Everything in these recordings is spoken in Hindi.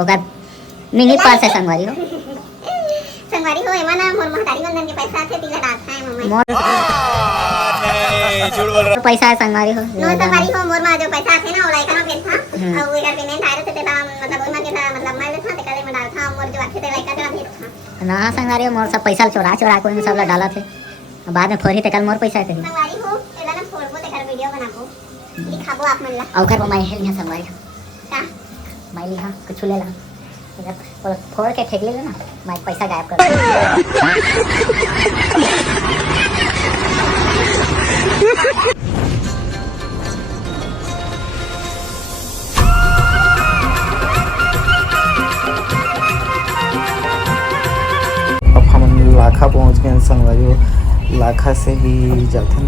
ओकर मिनी पर्स है संगवारी हो संगवारी हो एमा ना मोर महतारी बंधन के पैसा थे तिला डालता है मम्मी मोर झूठ बोल रहा पैसा है संगवारी हो नो संगवारी हो मोर मा जो पैसा थे ना ओला कहां पे था और वो एकर पेमेंट आए थे तेला मतलब ओमा के मतलब मैं था ते कले में डाल था मोर जो आथे ते लइका तेला भेज था ना संगवारी हो मोर सब पैसा चोरा चोरा कोई में सब ला डाला थे बाद में फोरी ते कल मोर पैसा थे संगवारी हो एला ना फोड़बो ते कर वीडियो बनाबो दिखाबो आप मन ला औकर को मैं है यहां संगवारी हो का मैं लिहा कुछ ले ला और फोड़ के फेंक ले ना मैं पैसा गायब कर अब हम लाखा पहुंच गए संगवारी हो लाखा से ही जाते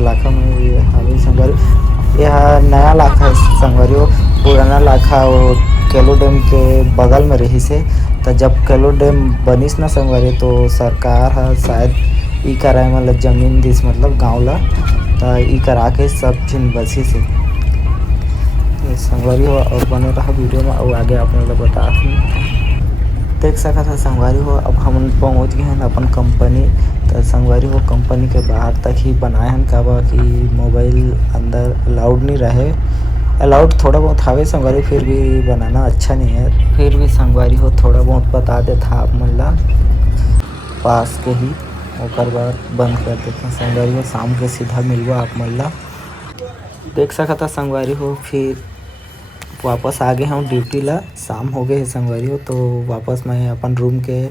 लाखा में हावी संगवारी यह नया लाखा संगवारी हो पुराना लाखा वो केलो डैम के बगल में रही से तो जब केलो डैम बनिस ना संगवारी तो सरकार है शायद ई कराए मतलब जमीन दिस मतलब गाँव ला तो ई करा के सब जिन बसी से संगवारी हो और बने रहा वीडियो में और आगे आप लोग बता देख सका था संगवारी हो अब हम पहुँच गए हैं अपन कंपनी तो संगवारी हो कंपनी के बाहर तक ही बनाए हैं काबा कि मोबाइल अंदर अलाउड नहीं रहे अलाउड थोड़ा बहुत हावे संगवारी फिर भी बनाना अच्छा नहीं है फिर भी संगवारी हो थोड़ा बहुत बता देता आप मल्ला पास के ही ओकर बाद बंद कर देते हैं संगवारी हो शाम के सीधा मिलवा आप मल्ला देख सका था संगवारी हो फिर वापस आ गए हम ड्यूटी ला शाम हो गए है संगवारी हो तो वापस मैं अपन रूम के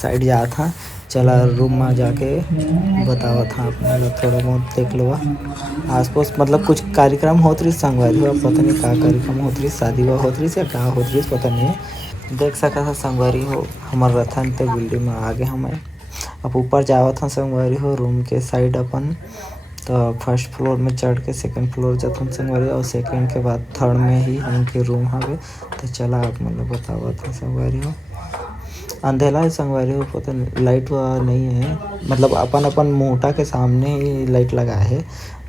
साइड जा था चला रूम में जाके बतावा था अपने लोग थोड़ा बहुत देख लो आसपास मतलब कुछ कार्यक्रम होत रही संगवारी हो पता नहीं क्या कार्यक्रम होत रही शादी वा होत रही या क्या होत रही पता नहीं है देख सका था संगवारी हो हमारे रथन तो बिल्डिंग में आ गए हमें अब ऊपर जावा था संगवारी हो रूम के साइड अपन तो फर्स्ट फ्लोर में चढ़ के सेकंड फ्लोर जाता संगवारी और सेकंड के बाद थर्ड में ही उनके रूम हवे तो चला आप मतलब बतावा था संगवारी हो अंधेला है संगवारी हो पता लाइट नहीं है मतलब अपन अपन मोटा के सामने ही लाइट लगा है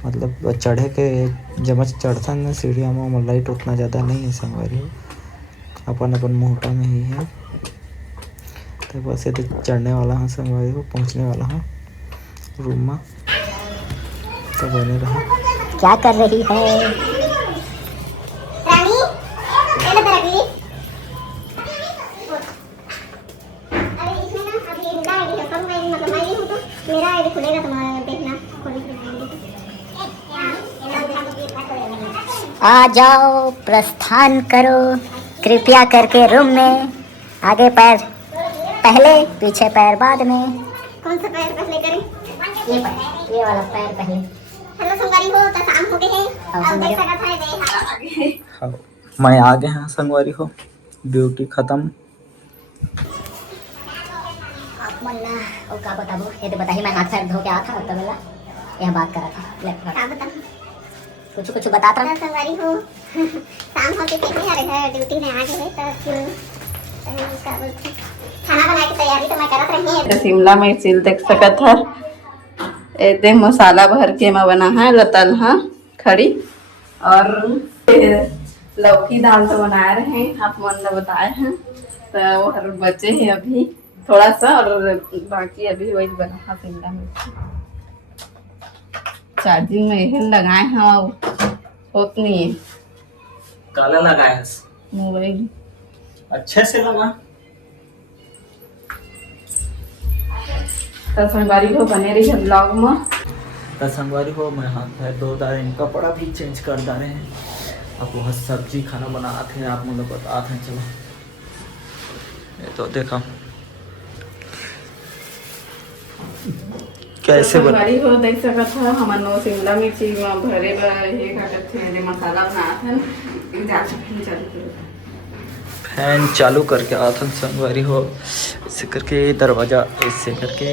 मतलब चढ़े के जब चढ़ता ना सीढ़िया में लाइट उतना ज़्यादा नहीं है संगवारी हो अपन अपन मोटा में ही है तो बस ये तो चढ़ने वाला हूँ संगवारी हो पहुँचने वाला हूँ रूम में तो बने रहा क्या कर रही है रानी पहले तो रख ली अरे इसमें ना अभी मेरा आईडी है कब मैं मतलब मैं हूं तो मेरा आईडी खुलेगा तुम्हारा देखना खोल के आ जाओ प्रस्थान करो कृपया करके रूम में आगे पैर पहले पीछे पैर बाद में कौन सा पैर पहले करें ये वाला पैर पहले हेलो संगवारी हो तो शाम हो गए हैं अब देख सका था ये हाँ मैं आ गया हाँ संगवारी हो ड्यूटी ख़त्म आप मल्ला ओ का बताबो ये तो बताही मैं हाथ पैर धो के आया था तब वाला यह बात करा था क्या बता कुछ कुछ बताता रहा संगवारी हो शाम हो के कैसे आ रहे हैं ड्यूटी में आ गए तो फिर क्या बोलते खाना बनाने की तैयारी तो मैं करत रही हूं शिमला मिर्च देख सकत है ऐसे मसाला भर के मैं बना है लतल हाँ खड़ी और लौकी दाल तो बना रहे हैं आप मन ने बताए हैं तो वो हर बचे हैं अभी थोड़ा सा और बाकी अभी वही बना है शिमला मिर्च चार्जिंग में यही लगाए हैं होत नहीं है काला लगाया मोबाइल अच्छे से लगा तो संगवारी हो बने रही है ब्लॉग में तो संगवारी हो मैं हाथ पैर धो डाले हैं कपड़ा भी चेंज कर डाले हैं अब वह सब्जी खाना बनाते हैं आप मतलब बताते हैं चलो ये तो देखा कैसे संगवारी हो देख सकत है हमन नो शिमला मिर्ची में भरे ये का करते हैं मसाला बनाते हैं फैन चालू करके आता संगवारी हो ऐसे करके दरवाज़ा ऐसे करके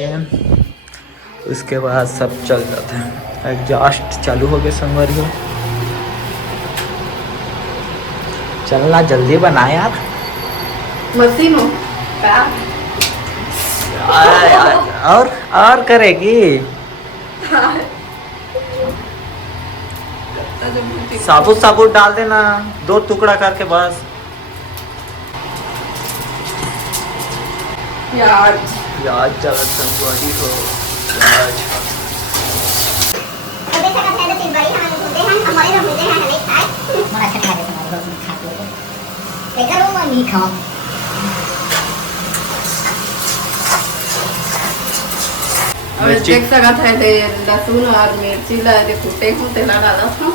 उसके बाद सब चल जाते हैं एग्जॉस्ट चालू हो गया संगवारी हो चलना जल्दी बना यार मशीन हो का और करेगी साबुत साबुत डाल देना 2 टुकड़ा करके बस। प्याज प्याज ज्यादा संगवारी हो प्याज। तो देख सकत है तो बड़ी हम मुझे हैं हमारे में मुझे हैं नहीं खाए मला अच्छा खा देते हमारे घर खा के एक रूम में नहीं खाओ। अब देख सकत है ते लहसुन और मिर्ची ला दे कुटे को तेला डाला था।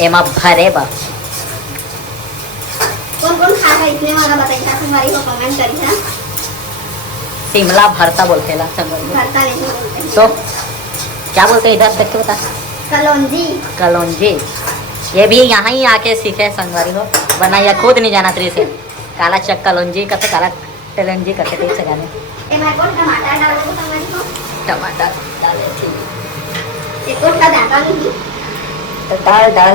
एमा भरे बा कौन खा है इसमें वाला बताइए हमारी को कमेंट करिए। शिमला भरता बोलते ला संगवारी हो। भरता नहीं बोलते तो क्या बोलते हैं इधर देख के बता। कलौंजी। कलौंजी ये भी यहाँ ही आके सीखे संगवारी हो वरना यह खुद नहीं जाना तरी से। काला चक कलौंजी करते काला कलौंजी करते ठीक से जाने। ए भाई कौन टमाटर डाल दो हमारी को टमाटर डाले ठीक एक और डालता नहीं तो डाल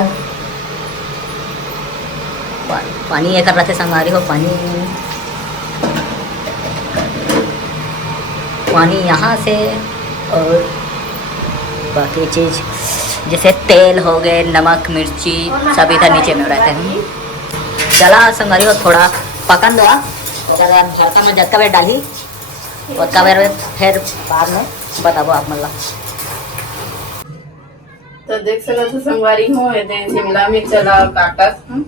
पानी ये कर रहे थे संगवारी हो। पानी यहाँ से और बाकी चीज़ जैसे तेल हो गए नमक मिर्ची सब इधर नीचे में रहते हैं। चला संगवारी हो थोड़ा पकन दो भरता में जत्का बेर डाली और कबर फिर बाद में बताबो आप मतलब। तो देख सकत है संगवारी हो ये दे शिमला मिर्च ला काटत हम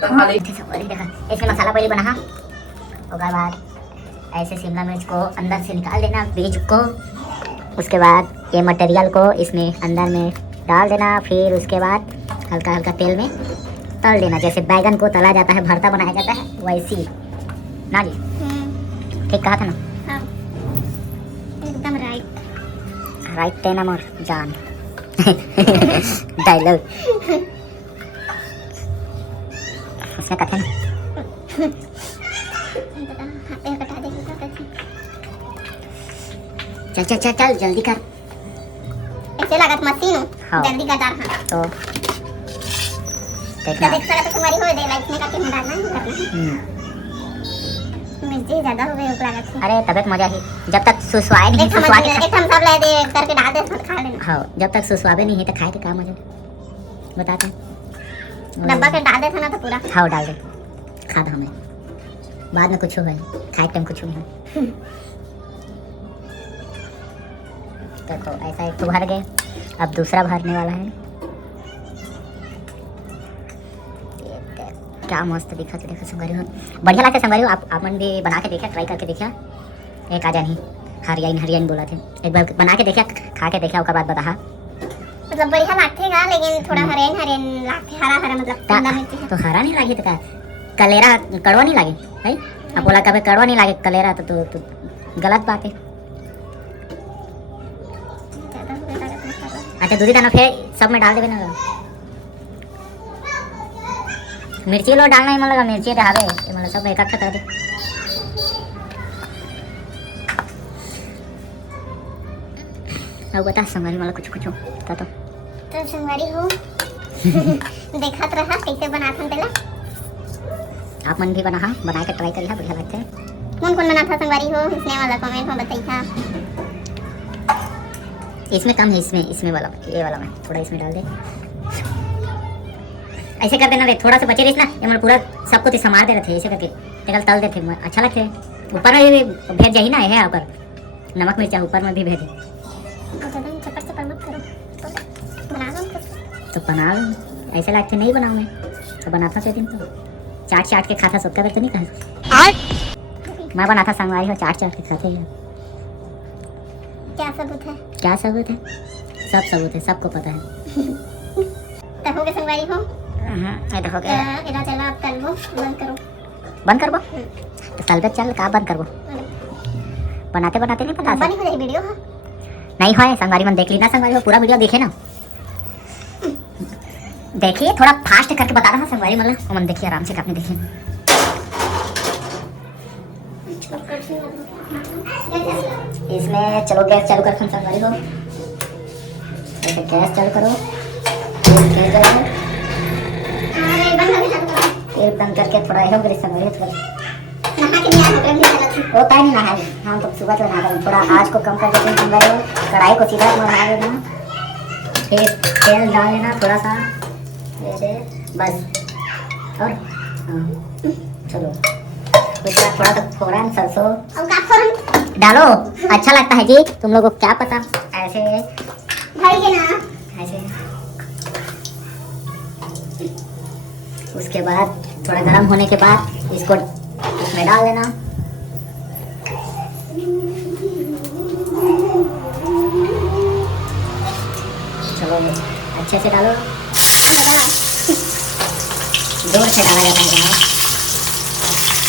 तहाली संगवारी देखा इसमें मसाला पहले बना उसके बाद ऐसे शिमला मिर्च को अंदर से निकाल देना बीज को। उसके बाद ये मटेरियल को इसमें अंदर में डाल देना। फिर उसके बाद हल्का हल्का तेल में तल देना जैसे बैगन को तला जाता है भरता बनाया जाता है वैसी ना जी। ठीक कहा था ना। हाँ एकदम राइट राइट थे ना मोर जान डायलॉग उसमें कथे ना कटा देगी तो कैसे चल चल चल चल जल्दी कर। ऐसे लागत मशीन हाँ। जल्दी का डाल। हाँ तो तो देखना देख सकते हो तुम्हारी हो दे लाइक में काटे में डालना नहीं करना मिर्ची ज्यादा हो गई हो लागत है। अरे तबियत मजा ही जब तक सुसवाए नहीं एक सुसवा के हम सब ले दे करके डाल दे खा लेना। हाँ जब तक सुसवाबे नहीं है तो खाए के काम मजा बताते हैं। डब्बा के डाल दे था ना तो पूरा हाँ डाल दे खा दो हमें बाद में कुछ है खाए टाइम कुछ नहीं है। देखो ऐसा एक तो भर गए अब दूसरा भरने वाला है। क्या मस्त दिखा थे देखो संगवारी हो बढ़िया लगता है संगवारी हो। आप मन भी बना के देखा ट्राई करके देखा एक आ नहीं हरियाइन बोला थे एक बार बना के देखा खा के देखा उसके बाद बता। मतलब बढ़िया लागते गा लेकिन थोड़ा हरेन लागते हरा मतलब कांदा मिर्ची है। तो हरा नहीं लगे तो कलेरा कड़वा नहीं लगे है। अब बोला कभी कड़वा नहीं लगे कलेरा तो गलत बात है। ज्यादा हो गया लागत है। अच्छा दूधी दाना फिर सब में डाल देवे ना। मिर्ची लो डालना ही मन लगा मिर्ची रहावे ये मतलब सब एक एक कर दे। अब बता संगवारी वाला कुछ बता तो संगवारी हो देखत रहा कैसे बनाथन तेला। आप मन भी बना के ट्राई करिए बढ़िया लगते हैं। कौन बना था संगवारी हो इसने वाला कमेंट में बताइए था। इसमें कम है इसमें वाला ये वाला में थोड़ा इसमें डाल दे ऐसे कर देना रे थोड़ा सा बचे रही ना ये मतलब पूरा सब कुछ संभाल दे रहे थे ऐसे करके तेल तल देते अच्छा लगते ऊपर में भी भेज जाइए ना है ऊपर नमक मिर्चा ऊपर में भी भेज चपर मत करो बना लो तो बना लो ऐसे लगते नहीं बनाऊँ मैं तो बनाता था दिन तो चाट के खाता सबका तो नहीं कहा मैं बनाता संगवारी हो चाट के खाते हैं। क्या सबूत है सब सबूत है सबको पता है। तो हो गए संगवारी हो ये तो हो गया इधर चला आप कर लो बंद करबो तो तलबे चल का बंद करबो बनाते नहीं पता बनी हो जाए वीडियो है नहीं है संगवारी मन देख ली ना संगवारी हो पूरा वीडियो देखे ना देखिए थोड़ा फास्ट करके बता रहा संगवारी मतलब मन देखिए आराम से आपने देखिए। इसमें चलो गैस चालू कर संगवारी हो ऐसे गैस चालू करो फिर बंद करके थोड़ा हो गया संगवारी थोड़ा होता ही नहीं नहा हम तो सुबह से नहा थोड़ा आज को कम कर देते हैं संगवारी हो कढ़ाई को सीधा बना देना फिर तेल डाल लेना थोड़ा सा ये दे बस। और हाँ चलो उसके बाद थोड़ा सा फोरन सरसों अब का फोरन डालो। अच्छा लगता है जी, तुम लोगों को क्या पता। ऐसे भरिए ना। ऐसे उसके बाद थोड़ा गर्म होने के बाद इसको इसमें डाल देना। चलो अच्छे से डालो, जोर से डाला जाता है।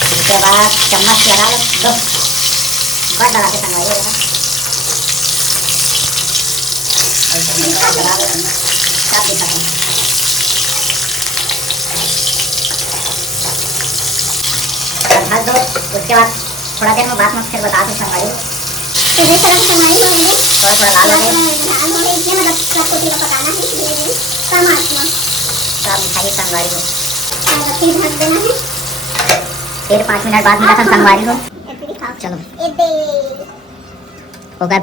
उसके बाद चम्मच लगा लो, दो बस डाला के संभालिए जरा। सब दिखा दूँ। ढक दो। उसके बाद थोड़ा देर में बात मत फिर बता दो संभालिए। तो इस तरह से संभाली हो गई। थोड़ा थोड़ा लाल हो गए लाल हो गई इसलिए मतलब सबको थोड़ा पकाना है धीरे धीरे कम आंच में। तो आप मिठाई संगवारी हो। और फिर ढक देना है। फिर 5 मिनट बाद मिला संगवारी हो। ये फिर खाओ। चलो ये दे होगा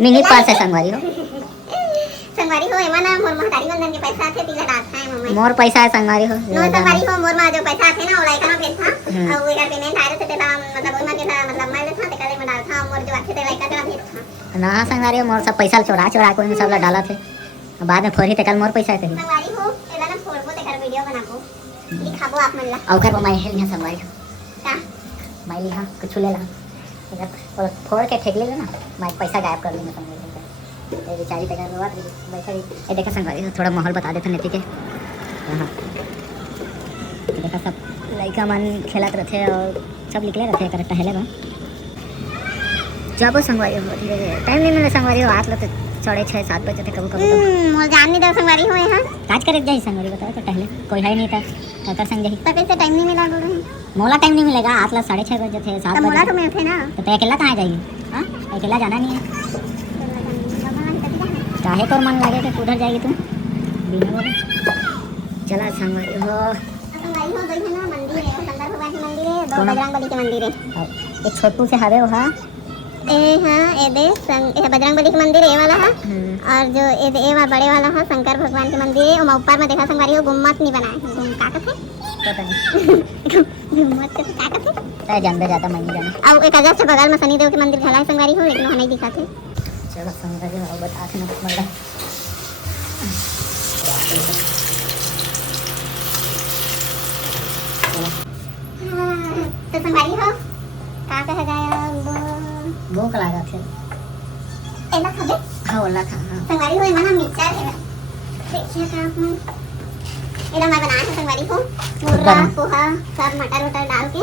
मिनी पास है संगवारी हो। संगवारी हो एमा ना मोर महतारी बंधन के पैसा थे तिला डाल था मम्मी। मोर पैसा है संगवारी हो। नो संगवारी हो मोर में जो पैसा थे ना ओला इतना भेज था और एकर पेमेंट आए थे ता मतलब ओमा के ता मतलब मैं था ते कले में डाल था मोर जो आखे ते लाइका तेरा भेज था। ना संगवारी हो मोर सब पैसा चोरा चोरा कोई में सब ला डाला थे। बाद में फोरी ते कल मोर पैसा है कहीं। संगवारी हो एला ना फोड़बो तेकर वीडियो बनाबो दिखाबो आप मन ला। औखर पर मैं हेल यहाँ संगवारी हो। का मैं लिहा कुछ ले ला और फोड़ के फेंक ले ना मैं पैसा गायब कर लूँगा संगवारी हो। ये बेचारी तैयार हुआ बैठा ये देखा संगवारी हो। थोड़ा माहौल बता देते नीति के। हाँ देखा सब लड़का मन खेलत रहते और सब निकले रहते कर टहले में। जाबो संगवारी हो धीरे धीरे टाइम नहीं मिले संगवारी हो। आत लो तो 6:30-7 बजे थे कभी कभी तो मोर जान नहीं दे संगवारी हो यहां काज करे जाई संगवारी बताओ तो टहले कोई है नहीं था काकर संग जाई। तो कैसे टाइम नहीं मिला बोल रहे मोला टाइम नहीं मिलेगा। आत लो 6:30 बजे थे 7 तो मोला बजे तो मैं थे ना तो अकेला कहाँ जाएगी। हाँ अकेला जाना नहीं है। काहे तोर मन लागे कि उधर जाएगी तुम बिना बोले। चला संगवारी हो। संगवारी हो गई है ना मंदिर है शंकर भगवान के मंदिर है दो बजरंगबली के मंदिर है। एक छोटू से हवे वहाँ ए हां ए दे ये बजरंगबली के मंदिर है वाला है और जो ए वाला बड़े वाला है शंकर भगवान के मंदिर है। और ऊपर में देखा संगवारी हो गुम्मत नहीं बनाए हैं। गुम का कहते पता नहीं गुम्मत का कहते है जानते जाता मैं नहीं जाना। अब एक हजार से बगल में शनिदेव के मंदिर ढला है संगवारी हो लेकिन वहां नहीं दिखा थे। चलो संगवारी हो बता थे ना मतलब तो संगवारी हो का कह गया भूख लगा थे एला खबे हाँ बोला था। हाँ संगवारी हो मना मिक्सचर है देखिए का आपने एला मैं बनाया है संगवारी हो मुर्गा पोहा सब मटर वटर डाल के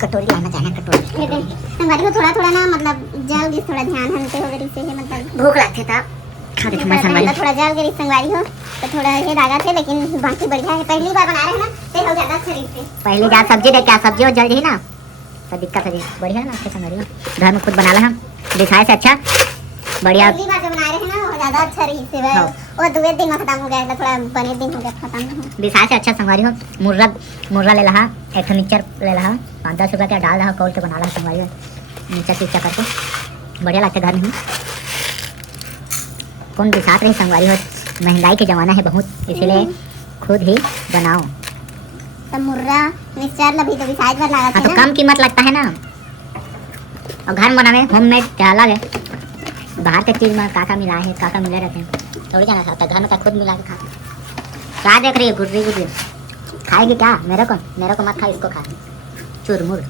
कटोरी लाना चाहिए कटोरी। ये देख संगवारी हो थोड़ा थोड़ा ना मतलब जल गई थोड़ा ध्यान हनते हो गई से है मतलब भूख लगती था खा देखो मैं संगवारी थोड़ा जल गई संगवारी हो तो थोड़ा ये दागा थे लेकिन बाकी बढ़िया है। पहली बार बना रहे हैं ना तो हो ज्यादा अच्छा रहते। पहले जा सब्जी देख क्या सब्जी हो जल्दी ही ना तो दिक्कत है जी बढ़िया ना अच्छे संगवारी हो घर में खुद बना ला हम दिखाए से अच्छा बढ़िया। पहली बार जो बना रहे हैं ना वो ज्यादा अच्छा रही से हाँ। वो दूसरे दिन में खत्म हो गया थोड़ा बने दिन हो गया खत्म। दिखाए से अच्छा संगवारी हो। मुर्रा ले रहा एक मिक्सचर ले रहा 5-10 रुपया क्या डाल रहा कौल के बना रहा संगवारी हो। मिक्सचर पिक्चर करके बढ़िया लगता घर में। कौन दिखात रही संगवारी हो। महंगाई के ज़माना है बहुत इसलिए खुद ही बनाओ। तो मुर्रा मिक्सचर लभी तो भी शायद बार लगा हाँ था तो ना कम कीमत लगता है ना और घर में बनावे होममेड क्या अलग है। बाहर के चीज़ में काका मिला है काका मिले रहते हैं थोड़ी जाना चाहता घर में तो खुद मिला के खा। क्या देख रही है गुर्री गुर्री खाएगी क्या मेरे को मत खा इसको खा चुरमुर।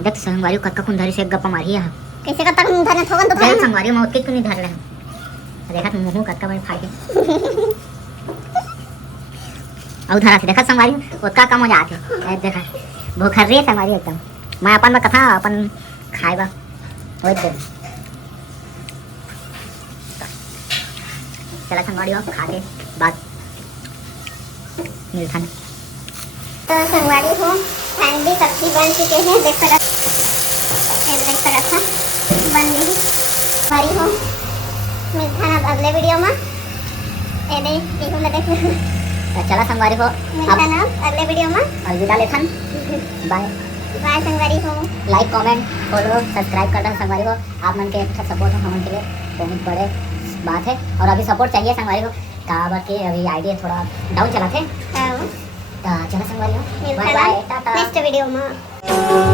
देख संगवारी कक्का कुंधारी से एक गप्पा मारी है। कैसे का तक धरना थोगन तो जय संगवारी में क्यों नहीं धर रहे हैं। देखा तुम मुँह कक्का बड़े फाड़ के और धरा से देखा संगवारी उसका कम हो जाते देखा भूखर रही है संगवारी एकदम। मैं अपन में कथा अपन खाएगा वही दे चला संगवारी हो खा के बाद मिलता नहीं। तो संगवारी हो ठंडी सब्जी बन चुके हैं देख सकते था बन गई संगवारी हो। मिलता है अगले वीडियो में ए दे देखो ना देख चला संगवारी हो मिलता है अगले वीडियो में अलविदा लेखन बाय बाय संगवारी हो। लाइक कमेंट फॉलो सब्सक्राइब करना संगवारी हो। आप मन के अच्छा सपोर्ट है हम के लिए बहुत बड़े बात है और अभी सपोर्ट चाहिए संगवारी हो। काबा के अभी आइडिया थोड़ा डाउन चला थे हाँ तो चला संगवारी हो मिलता बाय ना बाय टाटा नेक्स्ट वीडियो में